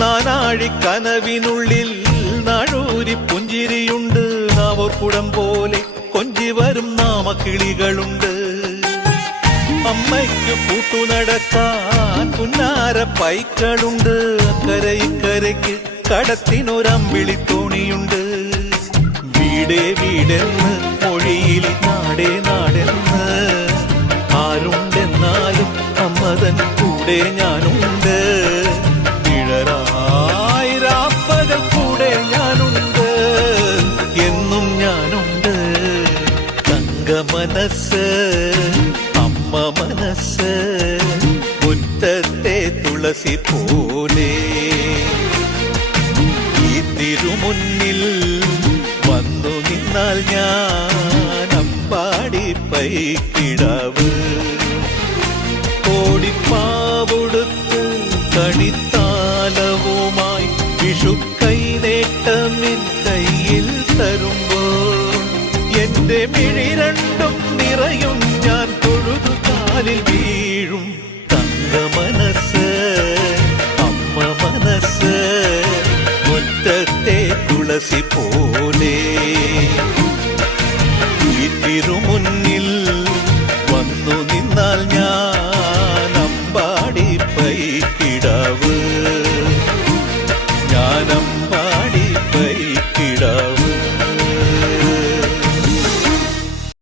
നാനാഴിക്കനവിനുള്ളിൽ നാഴൂരി പുഞ്ചിരിയുണ്ട്. നാവോർക്കുടം പോലെ കൊഞ്ചി വരും നാമക്കിളികളുണ്ട്. അമ്മയ്ക്ക് കൂട്ടുനടക്കാൻ പുന്നാര പൈക്കളുണ്ട്. അക്കരയിക്കരയ്ക്ക് കടത്തിനൊരമ്പിളി തോണിയുണ്ട്. വീടേ വീടെന്ന് മൊഴിയിൽ നാടേ നാടെന്ന് ആരുണ്ടെന്നാലും അമ്മതൻ കൂടെ ഞാനുണ്ട്. നിഴലായിരാപ്പകൽ കൂടെ ഞാനുണ്ട്, എന്നും ഞാനുണ്ട്. തങ്കമനസ്സ് അമ്മ മനസ്സ് മുറ്റത്തെ തുളസി പോലെ. ഈ തിരുമുന്നിൽ വന്നു നിന്നാൽ ഞാൻ അമ്പാടി പൈക്കിടാവ്. കോടിപ്പാവൊടുത്ത് കണിത്താലവുമായി വിഷുക്കൈ നേട്ടമിൻ കയ്യിൽ തരുമ്പോൾ എന്റെ മിഴി രണ്ടും നിറയും. ഞാൻ തൊഴുതുകാലിൽ വീഴും. തങ്കമനസ്സ് അമ്മ മനസ്സ് മുറ്റത്തെ തുളസി പോലെ. ഈ തിരുമുന്നിൽ വന്നു നിന്നാൽ ഞാൻ അമ്പാടി പൈക്കിടാവ്.